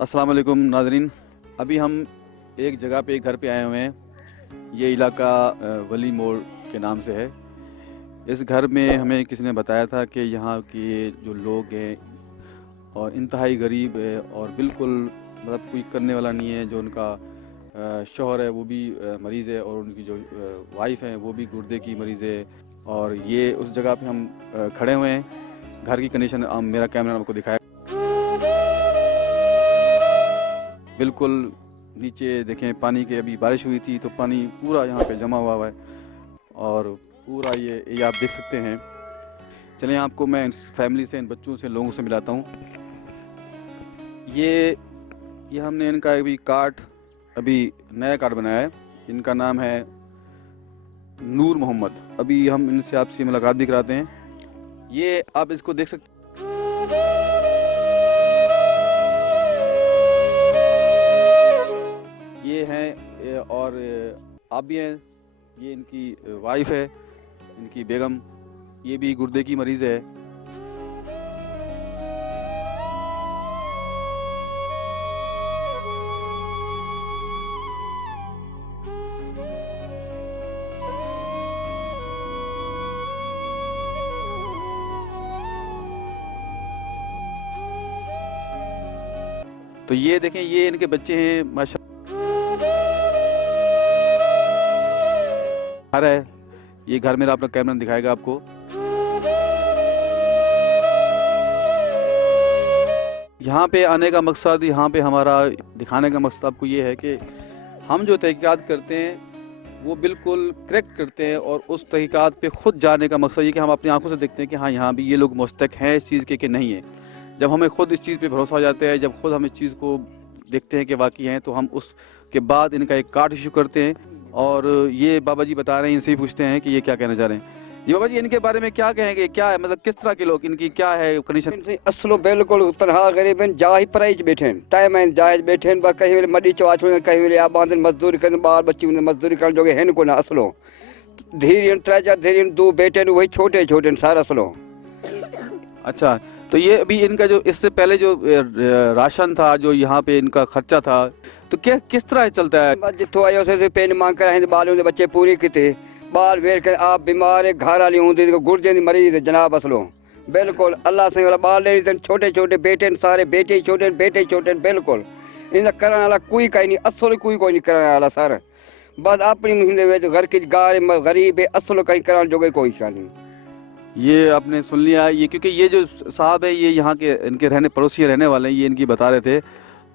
अस्सलाम वालेकुम नाजरीन। अभी हम एक जगह पे, एक घर पे आए हुए हैं। ये इलाका वली मोड़ के नाम से है। इस घर में हमें किसी ने बताया था कि यहाँ के जो लोग हैं और इंतहाई गरीब है और बिल्कुल मतलब कोई करने वाला नहीं है। जो उनका शौहर है वो भी मरीज़ है और उनकी जो वाइफ है वो भी गुर्दे की मरीज़ है। और ये उस जगह पे हम खड़े हुए हैं। घर की कंडीशन मेरा कैमरा आपको दिखाया। बिल्कुल नीचे देखें, पानी के अभी बारिश हुई थी तो पानी पूरा यहाँ पे जमा हुआ है और पूरा ये आप देख सकते हैं। चलिए आपको मैं इन फैमिली से, इन बच्चों से, लोगों से मिलाता हूँ। ये हमने इनका अभी नया कार्ड बनाया है। इनका नाम है नूर मोहम्मद। अभी हम इनसे आपसे मुलाकात भी कराते हैं। ये आप इसको देख सकते ये हैं और आप भी हैं। ये इनकी वाइफ है, इनकी बेगम। ये भी गुर्दे की मरीज़ है। तो ये देखें, ये इनके बच्चे हैं माशा घर है। ये घर मेरा अपना कैमरा दिखाएगा आपको। यहाँ पे आने का मकसद, यहाँ पे हमारा दिखाने का मकसद आपको ये है कि हम जो तहकीकात करते हैं वो बिल्कुल करेक्ट करते हैं और उस तहकीकात पे ख़ुद जाने का मकसद ये कि हम अपनी आंखों से देखते हैं कि हाँ यहाँ भी ये लोग मुस्तक हैं इस चीज़ के कि नहीं है। जब हमें ख़ुद इस चीज़ पे भरोसा हो जाता है, जब ख़ुद हम इस चीज़ को देखते हैं कि वाकई हैं, तो हम उसके बाद इनका एक कार्ड इशू करते हैं। और ये बाबा जी बता रहे हैं, इनसे ही पूछते हैं कि ये क्या कहना चाह रहे हैं। ये बाबा जी इनके बारे में क्या कहेंगे, क्या है मतलब किस तरह के लोग, इनकी क्या है कंडीशन? असलो बिल्कुल तनहा गरीब जा ही पराई बैठे टाइम जायज बैठे कहीं वेले मडी चवा छो कहीं वेले आप बांधन मजदूरी कर बाल बच्ची मजदूरी कर जोगे हैं को ना असलो धीरे त्रै चार धीरे दो बेटे वही छोटे छोटे सारा असलो। अच्छा, तो ये अभी इनका जो इससे पहले जो राशन था, जो यहाँ पे इनका खर्चा था, तो क्या किस तरह चलता है? जितों आयो से पेन मांग कर बाल बच्चे पूरी किते बाल वेर कर आप बीमार घर वाली होंगी गुर्दे की मरीज जनाब असलो बिल्कुल अल्लाह से वाला बाल ले छोटे छोटे बेटे सारे बेटे छोटे बिल्कुल इन करने वाला कोई कहीं नहीं असलो कोई नहीं करने वाला सर बस अपनी घर की गार गरीब है असलो कहीं कराने जोगे कोई नहीं। ये आपने सुन लिया। ये क्योंकि ये जो साहब है ये यहाँ के इनके पड़ोसी रहने वाले हैं, ये इनकी बता रहे थे।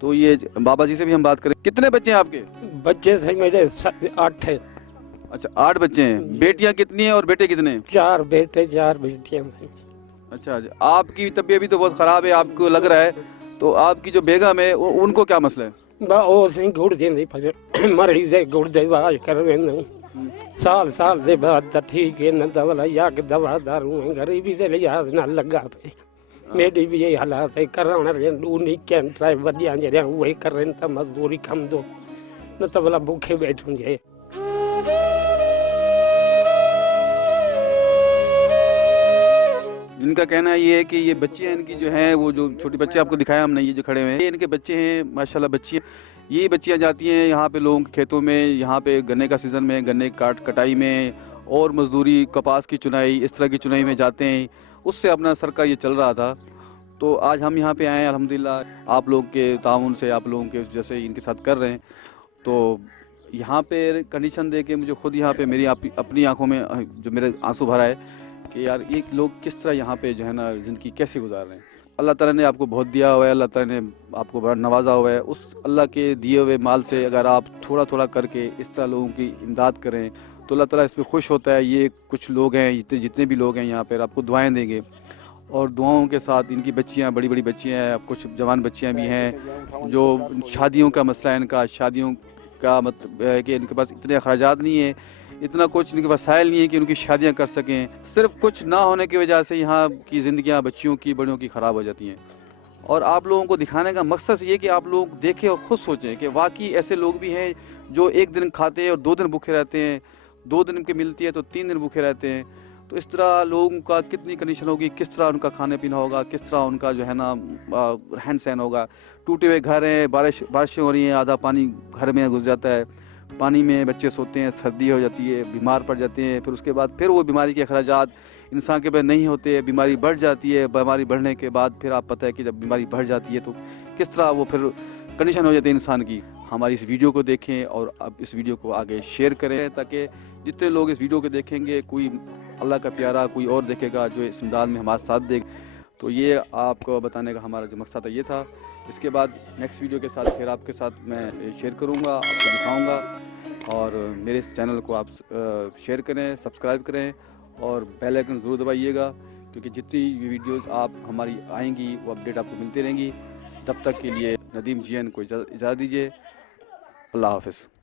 तो ये बाबा जी से भी हम बात करें। कितने बच्चे हैं आपके? बच्चे थे मेरे 8 है। अच्छा, 8 बच्चे हैं। बेटियां कितनी हैं और बेटे कितने हैं? 4 बेटे 4 बेटियां हैं। अच्छा, आपकी तबीयत भी तो बहुत ख़राब है आपको लग रहा है। तो आपकी जो बेगम है उनको क्या मसला है? वो सिंह गुर्दे दी मरीज है, गुर्दे इलाज करवे साल दे बाद ठीक है न दवा या के दवा दारू गरीबी दे लिहाज ना लगा पे मेरी भी यही हालात है। कराने रे दूनी कैन ट्राई वडिया जे वही करन त मजदूरी कम दो न त भला भूखे बैठूंगे। इनका कहना ये है कि ये बच्चियाँ इनकी जो हैं, वो जो छोटी बच्चे आपको दिखाया हमने, ये जो खड़े हुए हैं, ये इनके बच्चे हैं माशाल्लाह। बच्चियाँ ये बच्चियाँ जाती हैं यहाँ पे लोगों के खेतों में, यहाँ पे गन्ने का सीज़न में गन्ने कटाई में और मजदूरी, कपास की चुनाई, इस तरह की चुनाई में जाते हैं। उससे अपना सर का ये चल रहा था। तो आज हम यहाँ पे आए हैं अल्हम्दुलिल्लाह आप लोग के ताउन से, आप लोगों के जैसे इनके साथ कर रहे हैं। तो यहाँ पे कंडीशन दे के मुझे खुद यहाँ पे मेरी अपनी आँखों में जो मेरे आंसू भरा है कि यार ये लोग किस तरह यहाँ पे जो है ना ज़िंदगी कैसे गुजार रहे हैं। अल्लाह ताला ने आपको बहुत दिया हुआ है, अल्लाह ताला ने आपको बड़ा नवाजा हुआ है। उस अल्लाह के दिए हुए माल से अगर आप थोड़ा थोड़ा करके इस तरह लोगों की इमदाद करें तो अल्लाह ताला इस पर खुश होता है। ये कुछ लोग हैं, जितने भी लोग हैं यहाँ पर आपको दुआएँ देंगे और दुआओं के साथ इनकी बच्चियाँ, बड़ी बड़ी बच्चियाँ हैं, कुछ जवान बच्चियाँ भी हैं जो शादियों का मसला है इनका। शादियों का मतलब है कि इनके पास इतने अखराजात नहीं है, इतना कुछ इनके वसाइल नहीं है कि उनकी शादियां कर सकें। सिर्फ कुछ ना होने की वजह से यहाँ की ज़िंदगियाँ बच्चियों की, बड़ियों की ख़राब हो जाती हैं। और आप लोगों को दिखाने का मकसद ये कि आप लोग देखें और ख़ुद सोचें कि वाकई ऐसे लोग भी हैं जो एक दिन खाते हैं और 2 दिन भूखे रहते हैं, 2 दिन की मिलती है तो 3 दिन भूखे रहते हैं। तो इस तरह लोगों का कितनी कंडीशन होगी, किस तरह उनका खाने पीना होगा, किस तरह उनका जो है ना रहन सहन होगा। टूटे हुए घर हैं, बारिशें हो रही हैं, आधा पानी घर में घुस जाता है, पानी में बच्चे सोते हैं, सर्दी हो जाती है, बीमार पड़ जाते हैं, फिर उसके बाद फिर वो बीमारी के अखराजात इंसान के पास नहीं होते, बीमारी बढ़ जाती है। बीमारी बढ़ने के बाद फिर आप पता है कि जब बीमारी बढ़ जाती है तो किस तरह वो फिर कंडीशन हो जाती है इंसान की। हमारी इस वीडियो को देखें और अब इस वीडियो को आगे शेयर करें ताकि जितने लोग इस वीडियो को देखेंगे, कोई अल्लाह का प्यारा कोई और देखेगा जो इस इमदाद में हमारा साथ देगा। तो ये आपको बताने का हमारा जो मकसद है ये था। इसके बाद नेक्स्ट वीडियो के साथ फिर आपके साथ मैं शेयर करूँगा, आपको दिखाऊँगा। और मेरे इस चैनल को आप शेयर करें, सब्सक्राइब करें और बेल आइकन ज़रूर दबाइएगा, क्योंकि जितनी भी वीडियोज़ आप हमारी आएंगी वो अपडेट आपको मिलती रहेंगी। तब तक के लिए नदीम जीएन को इजाज़त दीजिए। अल्लाह हाफ़िज़।